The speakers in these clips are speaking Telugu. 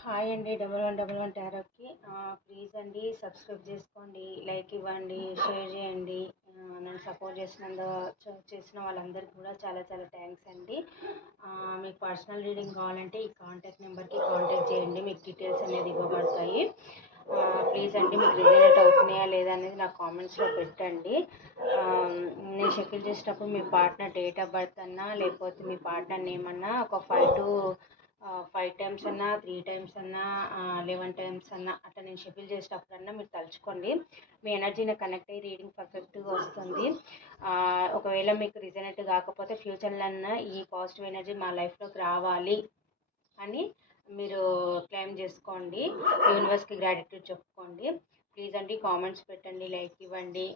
హాయ్ అండి. 1111 టారోకి ప్లీజ్ అండి సబ్స్క్రైబ్ చేసుకోండి, లైక్ ఇవ్వండి, షేర్ చేయండి. నన్ను సపోర్ట్ చేసిన వాళ్ళందరికీ కూడా చాలా చాలా థ్యాంక్స్ అండి. మీకు పర్సనల్ రీడింగ్ కావాలంటే ఈ కాంటాక్ట్ నెంబర్కి కాంటాక్ట్ చేయండి, మీకు డీటెయిల్స్ అనేది ఇవ్వబడతాయి. ప్లీజ్ అండి, మీకు రిజనేట్ అవుతున్నాయా లేదా అనేది నాకు కామెంట్స్లో పెట్టండి. నేను షఫిల్ చేసేటప్పుడు మీ పార్ట్నర్ డేట్ ఆఫ్ బర్త్ అన్నా లేకపోతే మీ పార్ట్నర్ నేమ్ అన్నా ఒక 5 టైమ్స్ అన్నా, 3 టైమ్స్ అన్నా, 11 టైమ్స్ అన్నా అట్లా నేను షెడ్యూల్ చేసేటప్పుడన్నా మీరు తలుచుకోండి. మీ ఎనర్జీని కనెక్ట్ అయ్యి రీడింగ్ పర్ఫెక్ట్గా వస్తుంది. ఒకవేళ మీకు రిజనేట్ కాకపోతే ఫ్యూచర్లో అన్నా ఈ పాజిటివ్ ఎనర్జీ మా లైఫ్లోకి రావాలి అని మీరు క్లెయిమ్ చేసుకోండి. యూనివర్స్కి గ్రాటిట్యూడ్ చెప్పుకోండి. ప్లీజ్ అండి కామెంట్స్ పెట్టండి, లైక్ ఇవ్వండి,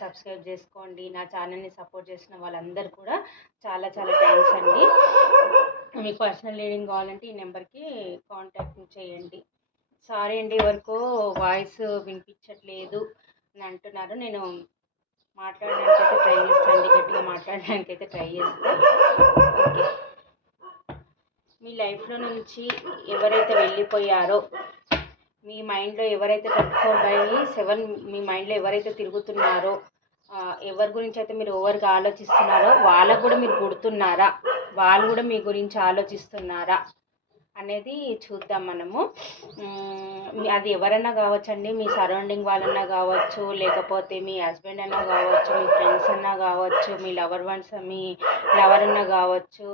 సబ్స్క్రైబ్ చేసుకోండి. నా ఛానల్ని సపోర్ట్ చేసిన వాళ్ళందరూ కూడా చాలా చాలా థ్యాంక్స్ అండి. మీకు పర్సనల్ రీడింగ్ కావాలంటే ఈ నెంబర్కి కాంటాక్ట్ చేయండి. సారీ అండి, ఎవరికో వాయిస్ వినిపించట్లేదు అని అంటున్నారు. నేను మాట్లాడడానికి అయితే ట్రై చేస్తాను, గట్టిగా మాట్లాడడానికి అయితే ట్రై చేస్తాను. ఓకే, మీ లైఫ్లో నుంచి ఎవరైతే వెళ్ళిపోయారో, మీ మైండ్లో ఎవరైతే 24/7 మీ మైండ్లో ఎవరైతే తిరుగుతున్నారో, ఎవరి గురించి అయితే మీరు ఓవర్గా ఆలోచిస్తున్నారో వాళ్ళకు కూడా మీరు గుర్తున్నారా, వాళ్ళు కూడా మీ గురించి ఆలోచిస్తున్నారా అనేది చూద్దాం మనము. అది ఎవరన్నా కావచ్చండి, మీ సరౌండింగ్ వాళ్ళన్నా కావచ్చు, లేకపోతే మీ హస్బెండ్ అన్నా కావచ్చు, మీ ఫ్రెండ్స్ అన్నా కావచ్చు, మీ మీ లవర్ అన్నా కావచ్చు.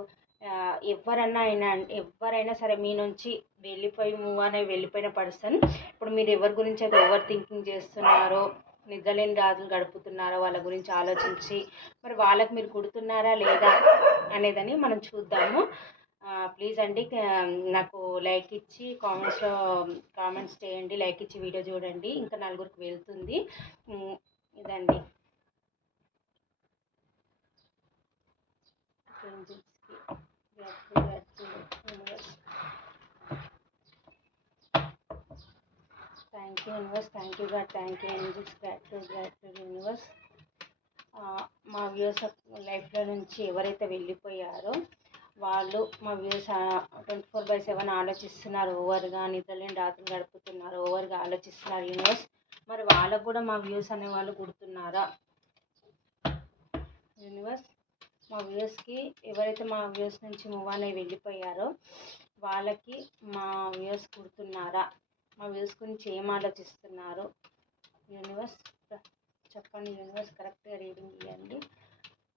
ఎవరైనా సరే మీ నుంచి మూవ్ అని వెళ్ళిపోయిన పర్సన్ ఇప్పుడు మీరు ఎవరి గురించి అయితే ఓవర్ థింకింగ్ చేస్తున్నారో, నిద్రలేని రాత్రులు గడుపుతున్నారో వాళ్ళ గురించి ఆలోచించి మరి వాళ్ళకి మీరు గుర్తున్నారా లేదా అనేదని మనం చూద్దాము. ప్లీజ్ అండి, నాకు లైక్ ఇచ్చి కామెంట్స్ చేయండి, లైక్ ఇచ్చి వీడియో చూడండి, ఇంకా నలుగురికి వెళ్తుంది. ఇదండి. Thank you universe, thank you God, thank you angels, gratitude universe. మా వ్యూస్ లైఫ్లో నుంచి ఎవరైతే వెళ్ళిపోయారో వాళ్ళు మా వ్యూస్ 24/7 ఆలోచిస్తున్నారు, ఓవర్గా నిద్రలేని రాత్రులు గడుపుతున్నారు, ఓవర్గా ఆలోచిస్తున్నారు యూనివర్స్. మరి వాళ్ళకు కూడా మా వ్యూస్ అనే వాళ్ళు గుర్తున్నారా యూనివర్స్? మా వ్యూస్కి ఎవరైతే మా వ్యూస్ నుంచి మూవ్ అయి వెళ్ళిపోయారో వాళ్ళకి మా వ్యూస్ గుర్తున్నారా, మా వ్యూస్ గురించి ఏం ఆలోచిస్తున్నారు యూనివర్స్ చెప్పండి. యూనివర్స్ కరెక్ట్గా రీడింగ్ ఇవ్వండి.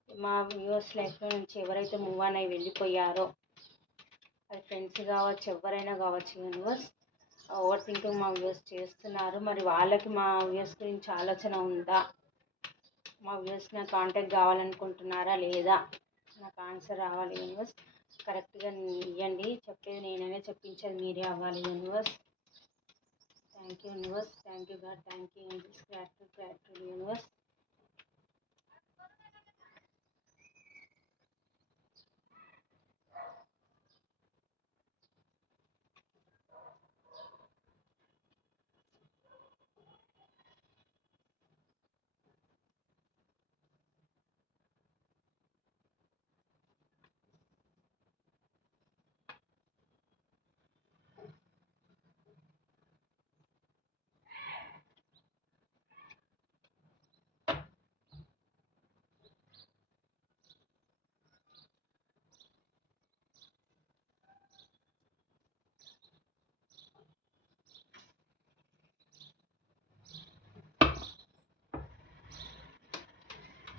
మా వ్యూస్ లైఫ్లో నుంచి ఎవరైతే మూవ్ అయి వెళ్ళిపోయారో, అది ఫ్రెండ్స్ కావచ్చు, ఎవరైనా కావచ్చు యూనివర్స్, ఓవర్ థింకింగ్ మా వ్యూస్ చేస్తున్నారు. మరి వాళ్ళకి మా వ్యూస్ గురించి ఆలోచన ఉందా, మా వ్యూస్ నాకు కాంటాక్ట్ కావాలనుకుంటున్నారా లేదా, నాకు ఆన్సర్ రావాలి యూనివర్స్. కరెక్ట్గా ఇవ్వండి. చెప్పేది నేననే, చెప్పించేది మీరే అవ్వాలి universe. Thank you universe, thank you God, thank you angels, gratitude universe.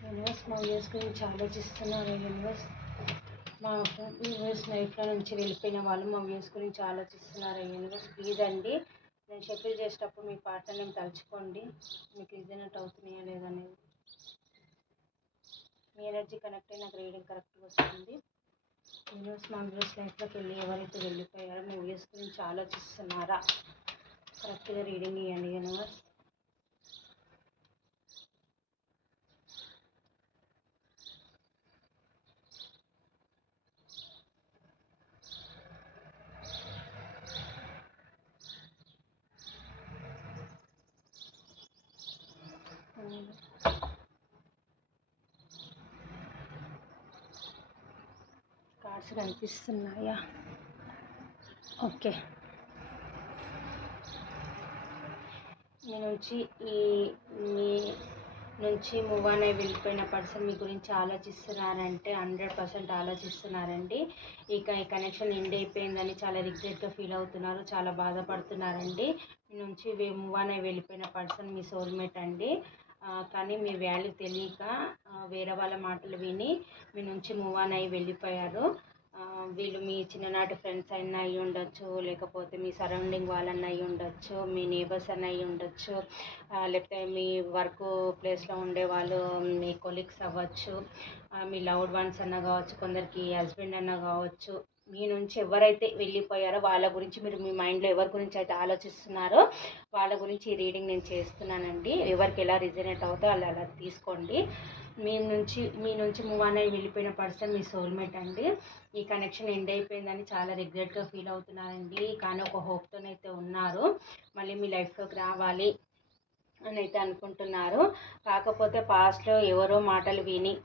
Universe మా వ్యూస్ గురించి ఆలోచిస్తున్నారు యూనివర్స్. మా వ్యూస్ లైఫ్లో నుంచి వెళ్ళిపోయిన వాళ్ళు మా వ్యూస్ గురించి ఆలోచిస్తున్నారు యూనివర్స్. ప్లీజ్ అండి, నేను షెడ్యూల్ చేసేటప్పుడు మీ పార్ట్నర్ నేను తలుచుకోండి, మీకు రిజనేట్ అవుతున్నాయా లేదనేది. మీ ఎనర్జీ కనెక్ట్ అయ్యి నాకు రీడింగ్ కరెక్ట్గా వస్తుంది. యూనివర్స్ మా వ్యూస్ లైఫ్లోకి ఎవరైతే వెళ్ళిపోయారో మీ వ్యూస్ గురించి ఆలోచిస్తున్నారా, కరెక్ట్గా రీడింగ్ ఇవ్వండి యూనివర్స్. కార్డ్స్ కనిపిస్తున్నాయా? ఓకే, మీ నుంచి ఈ మీ నుంచి మూవ్ ఆన్ అయి వెళ్ళిపోయిన పర్సన్ మీ గురించి ఆలోచిస్తున్నారంటే 100% ఆలోచిస్తున్నారండి. ఇక ఈ కనెక్షన్ ఎండ్ అయిపోయిందని చాలా రిగ్రెట్గా ఫీల్ అవుతున్నారు, చాలా బాధపడుతున్నారండి. మీ నుంచి మూవ్ ఆన్ అయి వెళ్ళిపోయిన పర్సన్ మీ సోల్మేట్ అండి. కానీ మీ వాల్యూ తెలియక వేరే వాళ్ళ మాటలు విని మీ నుంచి మూవ్ ఆన్ అయి వెళ్ళిపోయారు. వీళ్ళు మీ చిన్ననాటి ఫ్రెండ్స్ అయినా అయ్యి ఉండొచ్చు, లేకపోతే మీ సరౌండింగ్ వాళ్ళన్నా అయ్యి ఉండొచ్చు, మీ నేబర్స్ అన్న అయ్యి ఉండొచ్చు, లేకపోతే మీ వర్క్ ప్లేస్లో ఉండేవాళ్ళు మీ కొలీగ్స్ అవ్వచ్చు, మీ లవ్డ్ వన్స్ అన్న కావచ్చు, కొందరికి హస్బెండ్ అన్న కావచ్చు. మీ నుంచి ఎవరైతే వెళ్ళిపోయారో వాళ్ళ గురించి మీరు మీ మైండ్లో ఎవరి గురించి అయితే ఆలోచిస్తున్నారో వాళ్ళ గురించి ఈ రీడింగ్ నేను చేస్తున్నానండి. ఎవరికి ఎలా రిజనేట్ అవుతో వాళ్ళు అలా తీసుకోండి. మీ నుంచి మూవ్ ఆన్ అయ్యి వెళ్ళిపోయిన పర్సన్ మీ సోల్మేట్ అండి. ఈ కనెక్షన్ ఎండ్ అయిపోయిందని చాలా రిగ్రెట్గా ఫీల్ అవుతున్నారండి. కానీ ఒక హోప్తోనైతే ఉన్నారు, మళ్ళీ మీ లైఫ్లోకి రావాలి అని అయితే అనుకుంటున్నారు. కాకపోతే పాస్ట్లో ఎవరో మాటలు విని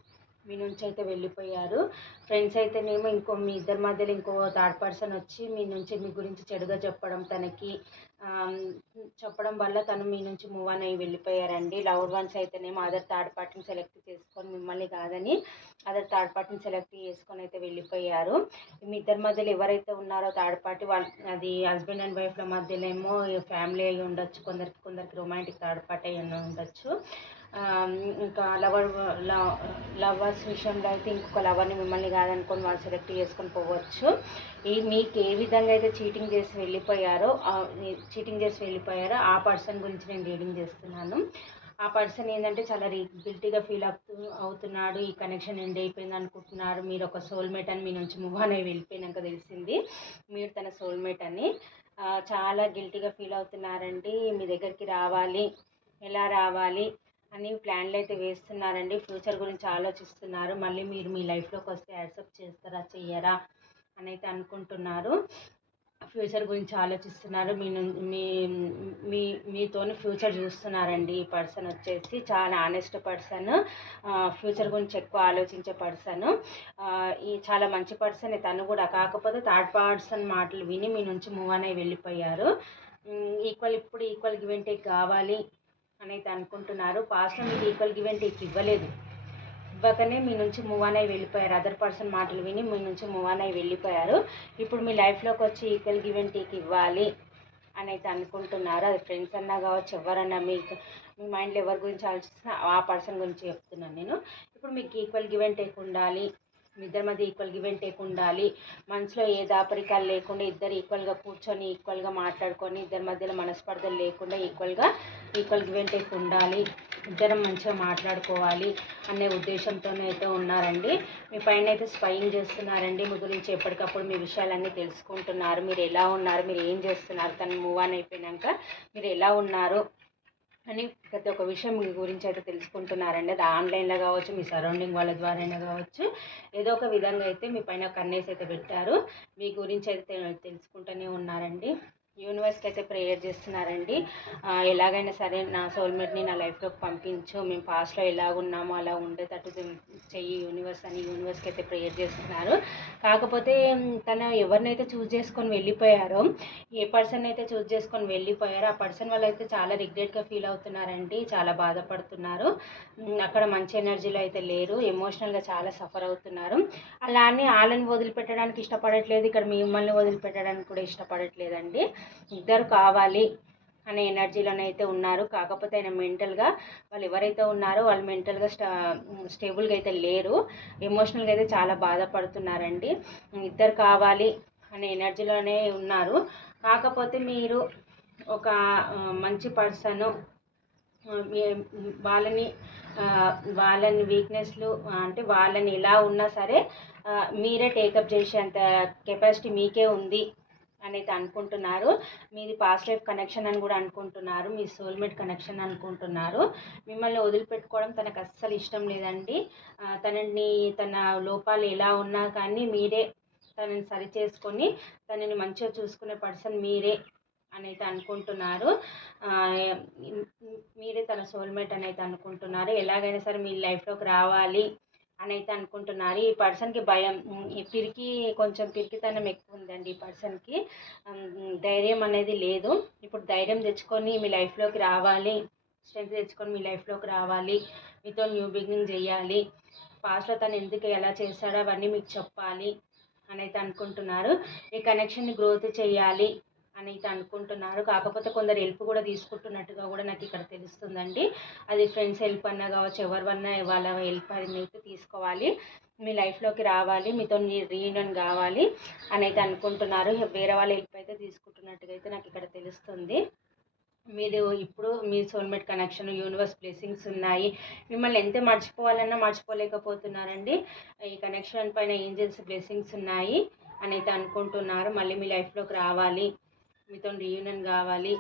మీ నుంచి అయితే వెళ్ళిపోయారు. ఫ్రెండ్స్ అయితేనేమో మీ ఇద్దరి మధ్యలో ఇంకో థర్డ్ పర్సన్ వచ్చి మీ గురించి చెడుగా చెప్పడం వల్ల తను మీ నుంచి మూవ్ ఆన్ అయ్యి వెళ్ళిపోయారండి. లవ్డ్ వన్స్ అయితేనేమో అదర్ థర్డ్ పార్టీని సెలెక్ట్ చేసుకొని మిమ్మల్ని కాదని అదర్ థర్డ్ పార్టీని సెలెక్ట్ చేసుకొని అయితే వెళ్ళిపోయారు. మీ ఇద్దరి మధ్యలో ఎవరైతే ఉన్నారో థర్డ్ పార్టీ అది హస్బెండ్ అండ్ వైఫ్ల మధ్యలో ఏమో ఫ్యామిలీ అయి ఉండొచ్చు, కొందరికి రొమాంటిక్ థర్డ్ పార్టీ అయి ఉండొచ్చు. ఇంకా లవర్స్ విషయంలో అయితే ఇంకొక లవర్ని మిమ్మల్ని కాదనుకొని వాళ్ళు సెలెక్ట్ చేసుకొని పోవచ్చు. మీకు ఏ విధంగా అయితే చీటింగ్ చేసి వెళ్ళిపోయారో ఆ పర్సన్ గురించి నేను రీడింగ్ చేస్తున్నాను. ఆ పర్సన్ ఏంటంటే చాలా గిల్టీగా ఫీల్ అవుతున్నాడు. ఈ కనెక్షన్ ఎండ్ అయిపోయింది అనుకుంటున్నారు. మీరు ఒక సోల్మేట్ అని మీ నుంచి మూవ్ ఆన్ అయి వెళ్ళిపోయినాక తెలిసింది మీరు తన సోల్మేట్ అని. చాలా గిల్టీగా ఫీల్ అవుతున్నారండి. మీ దగ్గరికి రావాలి, ఎలా రావాలి అని ప్లాన్లు అయితే వేస్తున్నారండి. ఫ్యూచర్ గురించి ఆలోచిస్తున్నారు. మళ్ళీ మీరు మీ లైఫ్లోకి వస్తే యాక్సెప్ట్ చేస్తారా చెయ్యరా అని అయితే అనుకుంటున్నారు. ఫ్యూచర్ గురించి ఆలోచిస్తున్నారు. మీతోని ఫ్యూచర్ చూస్తున్నారండి. ఈ పర్సన్ వచ్చేసి చాలా ఆనెస్ట్ పర్సన్, ఫ్యూచర్ గురించి ఎక్కువ ఆలోచించే పర్సన్, ఈ చాలా మంచి పర్సన్ తను కూడా. కాకపోతే థర్డ్ పర్సన్ మాటలు విని మీ నుంచి మూవ్ అనే వెళ్ళిపోయారు. ఇప్పుడు ఈక్వల్ గివ్ అండ్ టేక్ కావాలి అని అయితే అనుకుంటున్నారు. పాస్ట్లో మీకు ఈక్వల్ గివ్ అండ్ టేక్ ఇవ్వకనే మీ నుంచి మూవ్ ఆన్ అయి వెళ్ళిపోయారు. అదర్ పర్సన్ మాటలు విని మీ నుంచి మూవ్ ఆన్ అయి వెళ్ళిపోయారు. ఇప్పుడు మీ లైఫ్లోకి వచ్చి ఈక్వల్ గివ్ అండ్ టేక్ ఇవ్వాలి అని అయితే అనుకుంటున్నారు. అది ఫ్రెండ్స్ అన్నా కావచ్చు, ఎవరన్నా మీ మైండ్లో ఎవరి గురించి ఆలోచిస్తున్నా ఆ పర్సన్ గురించి చెప్తున్నాను నేను. ఇప్పుడు మీకు ఈక్వల్ గివ్ అండ్ టేక్ ఉండాలి, మీ ఇద్దరి మధ్య ఈక్వల్ గివ్ అండ్ టేక్ ఉండాలి. మనసులో ఏ దాపరికాలు లేకుండా ఇద్దరు ఈక్వల్గా కూర్చొని ఈక్వల్గా మాట్లాడుకొని ఇద్దరి మధ్యలో మనస్పర్ధలు లేకుండా ఈక్వల్ గివ్ అండ్ టేక్ ఉండాలి. ఇద్దరం మంచిగా మాట్లాడుకోవాలి అనే ఉద్దేశంతోనే అయితే ఉన్నారండి. మీ పైన అయితే స్పైయింగ్ చేస్తున్నారండి. మీ గురించి ఎప్పటికప్పుడు మీ విషయాలన్నీ తెలుసుకుంటున్నారు. మీరు ఎలా ఉన్నారు, మీరు ఏం చేస్తున్నారు, తను మూవ్ ఆన్ అయిపోయినాక మీరు ఎలా ఉన్నారు అని ప్రతి ఒక్క విషయం మీ గురించి అయితే తెలుసుకుంటున్నారండి. అది ఆన్లైన్లో కావచ్చు, మీ సరౌండింగ్ వాళ్ళ ద్వారా అయినా కావచ్చు, ఏదో ఒక విధంగా అయితే మీ పైన కన్నేసి అయితే పెట్టారు. మీ గురించి అయితే తెలుసుకుంటూనే ఉన్నారండి. యూనివర్స్కి అయితే ప్రేయర్ చేస్తున్నారండి. ఎలాగైనా సరే నా సోల్మేట్ని నా లైఫ్లోకి పంపించు, మేము పాస్ట్లో ఎలాగున్నామో అలా ఉండేటట్టు చెయ్యి యూనివర్స్ అని యూనివర్స్కి అయితే ప్రేయర్ చేస్తున్నారు. కాకపోతే తను ఎవరినైతే చూస్ చేసుకొని వెళ్ళిపోయారో, ఏ పర్సన్ అయితే చూస్ చేసుకొని వెళ్ళిపోయారో ఆ పర్సన్ వాళ్ళు అయితే చాలా రిగ్రెట్గా ఫీల్ అవుతున్నారండి. చాలా బాధపడుతున్నారు. అక్కడ మంచి ఎనర్జీలో అయితే లేరు, ఎమోషనల్గా చాలా సఫర్ అవుతున్నారు. అలా అని వాళ్ళని వదిలిపెట్టడానికి ఇష్టపడట్లేదు, ఇక్కడ మిమ్మల్ని వదిలిపెట్టడానికి కూడా ఇష్టపడట్లేదండి. ఇద్దరు కావాలి అనే ఎనర్జీలోనైతే ఉన్నారు. కాకపోతే ఆయన మెంటల్గా వాళ్ళు ఎవరైతే ఉన్నారో వాళ్ళు మెంటల్గా స్టేబుల్గా అయితే లేరు, ఎమోషనల్గా అయితే చాలా బాధపడుతున్నారండి. ఇద్దరు కావాలి అనే ఎనర్జీలోనే ఉన్నారు. కాకపోతే మీరు ఒక మంచి పర్సను, వాళ్ళని వీక్నెస్లు అంటే వాళ్ళని ఎలా ఉన్నా సరే మీరే టేకప్ చేసేంత కెపాసిటీ మీకే ఉంది అని అయితే అనుకుంటున్నారు. మీది పాస్ట్ లైఫ్ కనెక్షన్ అని కూడా అనుకుంటున్నారు, మీ సోల్మేట్ కనెక్షన్ అనుకుంటున్నారు. మిమ్మల్ని వదిలిపెట్టుకోవడం తనకు అస్సలు ఇష్టం లేదండి. తన లోపాలు ఎలా ఉన్నా కానీ మీరే తనని సరి చేసుకొని తనని మంచిగా చూసుకునే పర్సన్ మీరే అని అయితే అనుకుంటున్నారు. మీరే తన సోల్మేట్ అని అయితే అనుకుంటున్నారు. ఎలాగైనా సరే మీ లైఫ్లోకి రావాలి అని అయితే అనుకుంటున్నారు. ఈ పర్సన్‌కి భయం, ఈ కొంచెం పిరికితనం ఎక్కువ ఉందండి ఈ పర్సన్‌కి. ధైర్యం అనేది లేదు. ఇప్పుడు ధైర్యం తెచ్చుకొని మీ లైఫ్‌లోకి రావాలి. స్ట్రెంత్ తెచ్చుకొని మీ లైఫ్‌లోకి రావాలి. మీతో న్యూ బిగినింగ్ చేయాలి. పాస్ట్‌లో తను ఎందుకు ఎలా చేశాడో అవన్నీ మీకు చెప్పాలి అని అయితే అనుకుంటున్నారు. ఈ కనెక్షన్‌ని గ్రోత్ చేయాలి అని అయితే అనుకుంటున్నారు. కాకపోతే కొందరు హెల్ప్ కూడా తీసుకుంటున్నట్టుగా కూడా నాకు ఇక్కడ తెలుస్తుందండి. అది ఫ్రెండ్స్ హెల్ప్ అన్నా కావచ్చు, ఎవరివన్నా వాళ్ళ హెల్ప్ అనేది అయితే తీసుకోవాలి. మీ లైఫ్‌లోకి రావాలి. మీతో రీయూనియన్ కావాలి అని అయితే అనుకుంటున్నారు. వేరే వాళ్ళ హెల్ప్ అయితే తీసుకుంటున్నట్టుగా అయితే నాకు ఇక్కడ తెలుస్తుంది. మీరు ఇప్పుడు మీ సోల్మేట్ కనెక్షన్, యూనివర్స్ బ్లెస్సింగ్స్ ఉన్నాయి. మిమ్మల్ని ఎంత మర్చిపోవాలన్నా మర్చిపోలేకపోతున్నారండి. ఈ కనెక్షన్ పైన ఏంజెల్స్ బ్లెస్సింగ్స్ ఉన్నాయి అని అయితే అనుకుంటున్నారు. మళ్ళీ మీ లైఫ్లోకి రావాలి, మీతో రీయూనియన్ కావాలి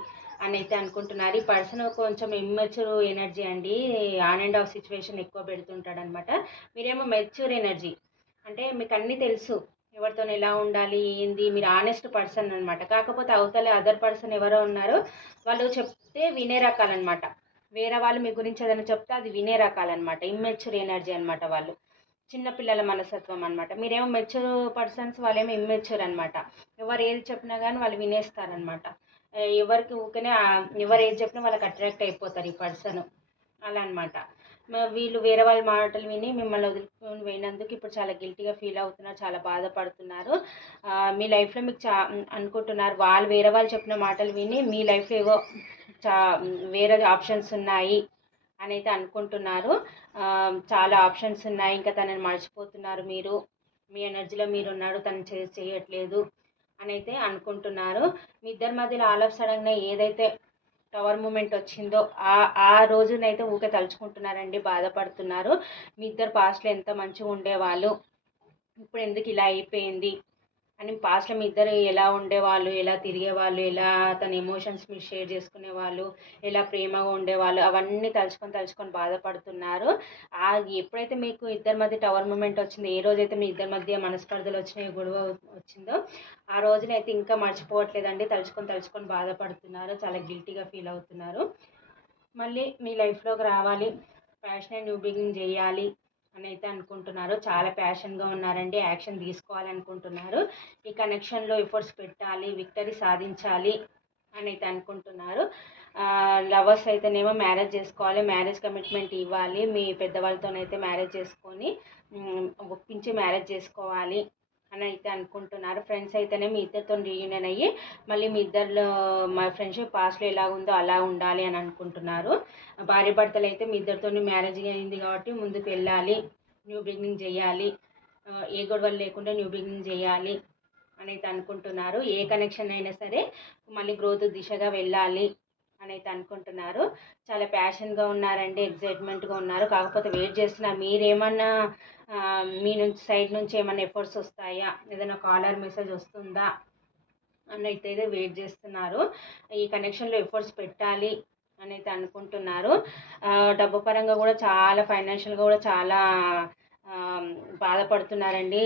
అని అయితే అనుకుంటున్నారు. ఈ పర్సన్ కొంచెం ఇమ్మెచ్యూర్ ఎనర్జీ అండి. ఆన్ అండ్ ఆఫ్ సిచ్యువేషన్ ఎక్కువ పెడుతుంటాడు అనమాట. మీరేమో మెచ్యూర్ ఎనర్జీ, అంటే మీకు అన్నీ తెలుసు, ఎవరితో ఎలా ఉండాలి ఏంది, మీరు ఆనెస్ట్ పర్సన్ అనమాట. కాకపోతే అవతల అదర్ పర్సన్ ఎవరో ఉన్నారో వాళ్ళు చెప్తే వినే రకాలన్నమాట. వేరే వాళ్ళు మీ గురించి ఏదైనా చెప్తే అది వినే రకాలన్నమాట. ఇమ్మెచ్యూర్ ఎనర్జీ అనమాట వాళ్ళు. చిన్నపిల్లల మనస్తత్వం అనమాట. మీరేమో మెచ్యూర్ పర్సన్స్, వాళ్ళేమో ఇమ్మెచ్యూర్ అనమాట. ఎవరు ఏది చెప్పినా కానీ వాళ్ళు వినేస్తారనమాట. ఎవరికి ఊకనే ఎవరు ఏది చెప్పినా వాళ్ళకి అట్రాక్ట్ అయిపోతారు ఈ పర్సన్. అలా అనమాట. వీళ్ళు వేరే వాళ్ళ మాటలు విని మిమ్మల్ని వదులుకొని పోయినందుకు ఇప్పుడు చాలా గిల్టీగా ఫీల్ అవుతున్నారు, చాలా బాధపడుతున్నారు. మీ లైఫ్లో మీకు అనుకుంటున్నారు వాళ్ళు వేరే వాళ్ళు చెప్పిన మాటలు విని మీ లైఫ్లో ఏవో చా వేరే ఆప్షన్స్ ఉన్నాయి అని అయితే అనుకుంటున్నారు. చాలా ఆప్షన్స్ ఉన్నాయి, ఇంకా తనని మర్చిపోతున్నారు మీరు. మీ ఎనర్జీలో మీరున్నారు, తను చేయట్లేదు అని అయితే అనుకుంటున్నారు. మీ ఇద్దరి మధ్యలో ఆల్ ఆఫ్ సడన్గా ఏదైతే టవర్ మూమెంట్ వచ్చిందో ఆ రోజునైతే ఊకే తలుచుకుంటున్నారండి, బాధపడుతున్నారు. మీ ఇద్దరు పాస్ట్లో ఎంత మంచిగా ఉండేవాళ్ళు, ఇప్పుడు ఎందుకు ఇలా అయిపోయింది అని. పాస్ట్లో మీ ఇద్దరు ఎలా ఉండేవాళ్ళు, ఎలా తిరిగేవాళ్ళు, ఎలా తన ఎమోషన్స్ మీరు షేర్ చేసుకునేవాళ్ళు, ఎలా ప్రేమగా ఉండేవాళ్ళు, అవన్నీ తలుచుకొని బాధపడుతున్నారు. ఎప్పుడైతే మీకు ఇద్దరి మధ్య టవర్ మూమెంట్ వచ్చిందో, ఏ రోజైతే మీ ఇద్దరి మధ్య మనస్పర్ధలు వచ్చినాయి, గొడవ వచ్చిందో, ఆ రోజునైతే ఇంకా మర్చిపోవట్లేదండి. తలుచుకొని బాధపడుతున్నారు, చాలా గిల్టీగా ఫీల్ అవుతున్నారు. మళ్ళీ మీ లైఫ్లోకి రావాలి, ప్యాషనేట్ న్యూ బిగినింగ్ చేయాలి అని అయితే అనుకుంటున్నారు. చాలా ప్యాషన్గా ఉన్నారండి, యాక్షన్ తీసుకోవాలనుకుంటున్నారు. ఈ కనెక్షన్లో ఎఫర్ట్స్ పెట్టాలి, విక్టరీ సాధించాలి అని అయితే అనుకుంటున్నారు. లవర్స్ అయితేనేమో మ్యారేజ్ చేసుకోవాలి, మ్యారేజ్ కమిట్మెంట్ ఇవ్వాలి. మీ పెద్దవాళ్ళతోనైతే మ్యారేజ్ చేసుకొని ఒప్పించి మ్యారేజ్ చేసుకోవాలి అని అయితే అనుకుంటున్నారు. ఫ్రెండ్స్ అయితేనే మీ ఇద్దరితో రీయూనియన్ అయ్యి మళ్ళీ మీ ఇద్దరిలో మా ఫ్రెండ్షిప్ పాస్ట్లో ఎలా ఉందో అలా ఉండాలి అని అనుకుంటున్నారు. భార్య భర్తలు అయితే మీ ఇద్దరితో మ్యారేజ్ అయింది కాబట్టి ముందుకు వెళ్ళాలి, న్యూ బిగినింగ్ చేయాలి, ఏ గొడవలు లేకుండా న్యూ బిగినింగ్ చేయాలి అని అయితే అనుకుంటున్నారు. ఏ కనెక్షన్ అయినా సరే మళ్ళీ గ్రోత్ దిశగా వెళ్ళాలి అని అయితే అనుకుంటున్నారు. చాలా ప్యాషన్గా ఉన్నారండి, ఎగ్జైట్మెంట్గా ఉన్నారు. కాకపోతే వెయిట్ చేస్తున్నారు, మీరేమన్నా మీ నుంచి సైడ్ నుంచి ఏమైనా ఎఫర్ట్స్ వస్తాయా, ఏదైనా కాలర్ మెసేజ్ వస్తుందా అని అయితే వెయిట్ చేస్తున్నారు. ఈ కనెక్షన్లో ఎఫర్ట్స్ పెట్టాలి అని అయితే అనుకుంటున్నారు. డబ్బు పరంగా కూడా చాలా, ఫైనాన్షియల్గా కూడా చాలా బాధపడుతున్నారండి.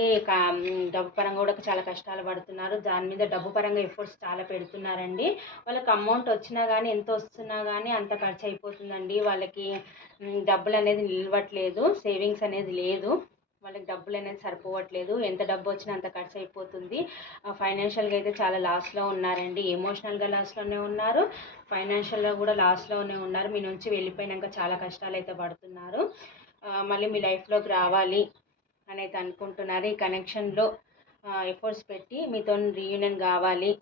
డబ్బు పరంగా కూడా చాలా కష్టాలు పడుతున్నారు. దాని మీద డబ్బు పరంగా ఎఫర్ట్స్ చాలా పెడుతున్నారండి. వాళ్ళకి అమౌంట్ వచ్చినా కానీ, ఎంత వస్తున్నా కానీ అంత ఖర్చు అయిపోతుందండి. వాళ్ళకి డబ్బులు అనేది నిలవట్లేదు, సేవింగ్స్ అనేది లేదు. వాళ్ళకి డబ్బులు అనేది సరిపోవట్లేదు, ఎంత డబ్బు వచ్చినా అంత ఖర్చు అయిపోతుంది. ఫైనాన్షియల్గా అయితే చాలా లాస్లో ఉన్నారండి. ఎమోషనల్గా లాస్లోనే ఉన్నారు, ఫైనాన్షియల్గా కూడా లాస్లోనే ఉన్నారు. మీ నుంచి వెళ్ళిపోయినాక చాలా కష్టాలు అయితే పడుతున్నారు. మళ్ళీ మీ లైఫ్లోకి రావాలి అని అయితే అనుకుంటున్నారు. ఈ కనెక్షన్లో ఎఫర్ట్స్ పెట్టి మీతో రీయూనియన్ కావాలి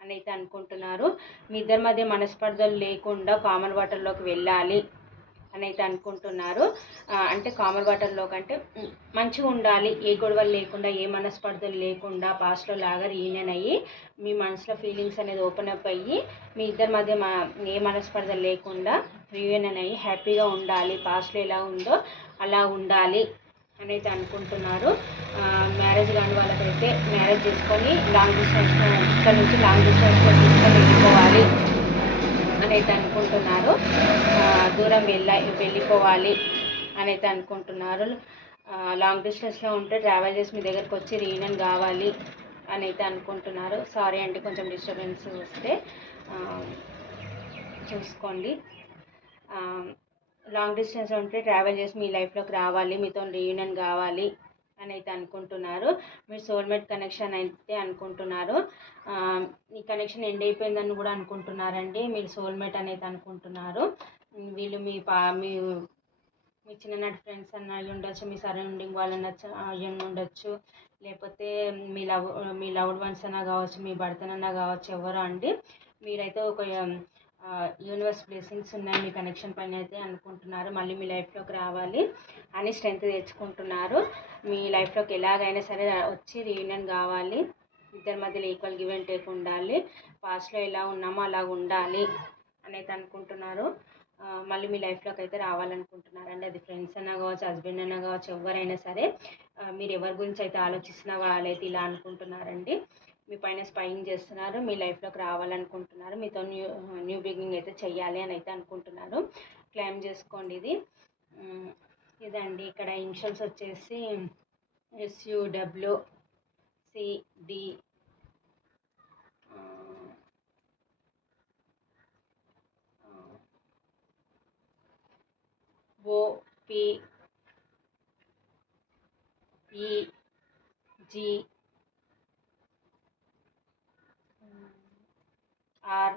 అని అయితే అనుకుంటున్నారు. మీ ఇద్దరి మధ్య మనస్పర్ధలు లేకుండా కామన్ వాటర్లోకి వెళ్ళాలి అని అయితే అనుకుంటున్నారు. అంటే కామన్ వాటర్లోకి అంటే మంచిగా ఉండాలి, ఏ గొడవలు లేకుండా, ఏ మనస్పర్ధలు లేకుండా, పాస్ట్లో లాగా రీయూనియన్ అయ్యి మీ మనసులో ఫీలింగ్స్ అనేది ఓపెన్ అప్ అయ్యి మీ ఇద్దరి మధ్య ఏ మనస్పర్ధలు లేకుండా రీయూనియన్ అయ్యి హ్యాపీగా ఉండాలి, పాస్ట్లో ఎలా ఉందో అలా ఉండాలి అని అయితే అనుకుంటున్నారు. మ్యారేజ్ కాని వాళ్ళకైతే మ్యారేజ్ చేసుకొని లాంగ్ డిస్టెన్స్, ఇక్కడ నుంచి లాంగ్ డిస్టెన్స్లో తీసుకొని వెళ్ళిపోవాలి అని అయితే అనుకుంటున్నారు. దూరం వెళ్ళిపోవాలి అని అయితే అనుకుంటున్నారు. లాంగ్ డిస్టెన్స్లో ఉంటే ట్రావెల్ చేసి మీ దగ్గరకు వచ్చి రీయూనియన్ కావాలి అని అయితే అనుకుంటున్నారు. సారీ అండి, కొంచెం డిస్టర్బెన్స్ వస్తే చూసుకోండి. లాంగ్ డిస్టెన్స్ ఉంటే ట్రావెల్ చేసి మీ లైఫ్లోకి రావాలి, మీతో రీయూనియన్ కావాలి అని అయితే అనుకుంటున్నారు. మీరు సోల్మేట్ కనెక్షన్ అయితే అనుకుంటున్నారు. ఈ కనెక్షన్ ఎండ్ అయిపోయిందని కూడా అనుకుంటున్నారండి. మీరు సోల్మేట్ అనేది అనుకుంటున్నారు. వీళ్ళు మీ మీ చిన్ననాటి ఫ్రెండ్స్ అన్న అయి ఉండొచ్చు, మీ సరౌండింగ్ వాళ్ళని అయ్యి ఉండొచ్చు, లేకపోతే మీ లవ్డ్ వన్స్ అన్నా కావచ్చు, మీ భర్తనన్నా కావచ్చు, ఎవరో అండి. మీరైతే ఒక యూనివర్స్ బ్లెస్సింగ్స్ ఉన్నాయి మీ కనెక్షన్ పైన అయితే అనుకుంటున్నారు. మళ్ళీ మీ లైఫ్లోకి రావాలి అని స్ట్రెంత్ తెచ్చుకుంటున్నారు. మీ లైఫ్లోకి ఎలాగైనా సరే వచ్చి రీయూనియన్ కావాలి, ఇద్దరి మధ్యలో ఈక్వల్ గివ్ అండ్ టేక్ ఉండాలి, పాస్ట్లో ఎలా ఉన్నామో అలా ఉండాలి అని అయితే అనుకుంటున్నారు. మళ్ళీ మీ లైఫ్లోకి అయితే రావాలనుకుంటున్నారండి. అది ఫ్రెండ్స్ అన్నా కావచ్చు, హస్బెండ్ అన్నా కావచ్చు, ఎవరైనా సరే. మీరు ఎవరి గురించి అయితే ఆలోచిస్తున్నా వాళ్ళైతే ఇలా అనుకుంటున్నారండి. మీ పైన స్పైయింగ్ చేస్తున్నారు, మీ లైఫ్లోకి రావాలనుకుంటున్నారు, మీతో న్యూ బిగినింగ్ అయితే చెయ్యాలి అని అయితే అనుకుంటున్నారు. క్లైమ్ చేసుకోండి ఇది. ఇదండి ఇక్కడ ఇనిషియల్స్ వచ్చేసి SUWCD, OPEG, R.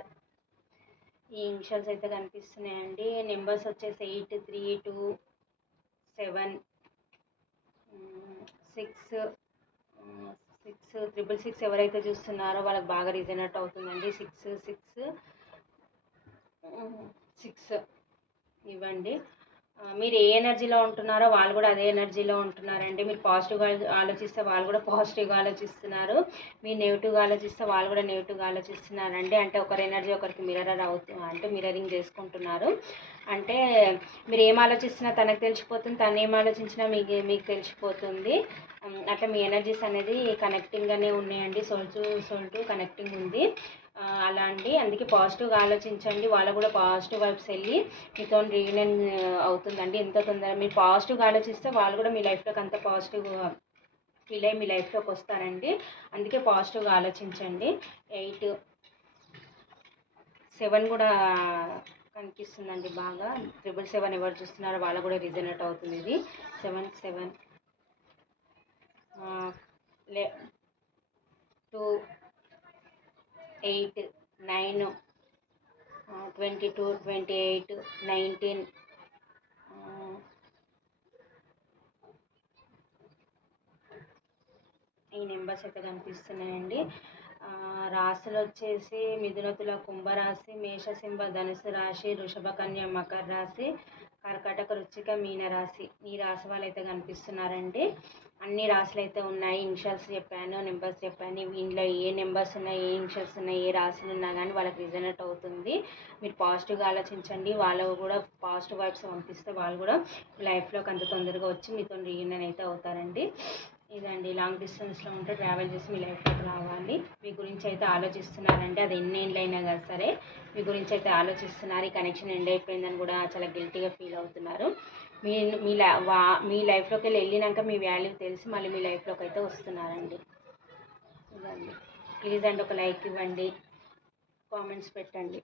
ఈ ఇనిషియల్స్ అయితే కనిపిస్తున్నాయండి. నెంబర్స్ వచ్చేసి 8, 3, 2, 7, 6, 666 ఎవరైతే చూస్తున్నారో వాళ్ళకి బాగా రీజనరేట్ అవుతుందండి. 666 ఇవ్వండి. మీరు ఏ ఎనర్జీలో ఉంటున్నారో వాళ్ళు కూడా అదే ఎనర్జీలో ఉంటున్నారండి. మీరు పాజిటివ్గా ఆలోచిస్తే వాళ్ళు కూడా పాజిటివ్గా ఆలోచిస్తున్నారు. మీరు నెగిటివ్గా ఆలోచిస్తే వాళ్ళు కూడా నెగిటివ్గా ఆలోచిస్తున్నారండి. అంటే ఒకరి ఎనర్జీ ఒకరికి అంటే మిర్రరింగ్ చేసుకుంటున్నారు. అంటే మీరు ఏం ఆలోచిస్తున్నా తనకు తెలిసిపోతుంది, తను ఏం ఆలోచించినా మీకు తెలిసిపోతుంది. అట్లా మీ ఎనర్జీస్ అనేది కనెక్టింగ్గానే ఉన్నాయండి. సోల్ టు కనెక్టింగ్ ఉంది. అలా అండి. అందుకే పాజిటివ్గా ఆలోచించండి. వాళ్ళు కూడా పాజిటివ్ వైబ్స్ వెళ్ళి మీతో రీయూనియన్ అవుతుందండి. ఎంత తొందరగా మీరు పాజిటివ్గా ఆలోచిస్తే వాళ్ళు కూడా మీ లైఫ్లోకి అంత పాజిటివ్ ఫీల్ అయ్యి మీ లైఫ్లోకి వస్తారండి. అందుకే పాజిటివ్గా ఆలోచించండి. 8, 7 కూడా కనిపిస్తుందండి బాగా. 777 ఎవరు చూస్తున్నారో వాళ్ళకు కూడా రిజనేట్ అవుతుంది ఇది. 7, 2, 8, 9, 22, 28, 19, ఈ నెంబర్స్ అయితే కనిపిస్తున్నాయండి. రాశులు వచ్చేసి మిథున, తుల, కుంభరాశి, మేషసింహ, ధనుసు రాశి, వృషభ, కన్య, మకర రాశి, కర్కాటక, వృశ్చిక, మీన రాశి. ఈ రాశి వాళ్ళు అయితే కనిపిస్తున్నారండి. అన్ని రాశులు అయితే ఉన్నాయి. ఇనిషియల్స్ చెప్పాను, నెంబర్స్ చెప్పాను. ఇందులో ఏ నెంబర్స్ ఉన్నాయి, ఏ ఇనిషియల్స్ ఉన్నాయి, ఏ రాశులు ఉన్నా కానీ వాళ్ళకి రిజనేట్ అవుతుంది. మీరు పాజిటివ్గా ఆలోచించండి. వాళ్ళకు కూడా పాజిటివ్ వైబ్స్ పంపిస్తే వాళ్ళు కూడా లైఫ్లోకి అంత తొందరగా వచ్చి మీతో రీయూనియన్ అయితే అవుతారండి. ఇదండి. లాంగ్ డిస్టెన్స్లో ఉంటే ట్రావెల్ చేసి మీ లైఫ్లోకి రావాలి. మీ గురించి అయితే ఆలోచిస్తున్నారంటే అది ఎన్నేళ్ళైనా కదా సరే మీ గురించి అయితే ఆలోచిస్తున్నారు. ఈ కనెక్షన్ ఎండ్ అయిపోయిందని కూడా చాలా గిల్టీగా ఫీల్ అవుతున్నారు. మీ మీ మీ లైఫ్లోకి వెళ్ళినాక మీ వాల్యూ తెలిసి మళ్ళీ మీ లైఫ్లోకి అయితే వస్తున్నారండి. ఇదండి. ప్లీజ్ అండి ఒక లైక్ ఇవ్వండి, కామెంట్స్ పెట్టండి.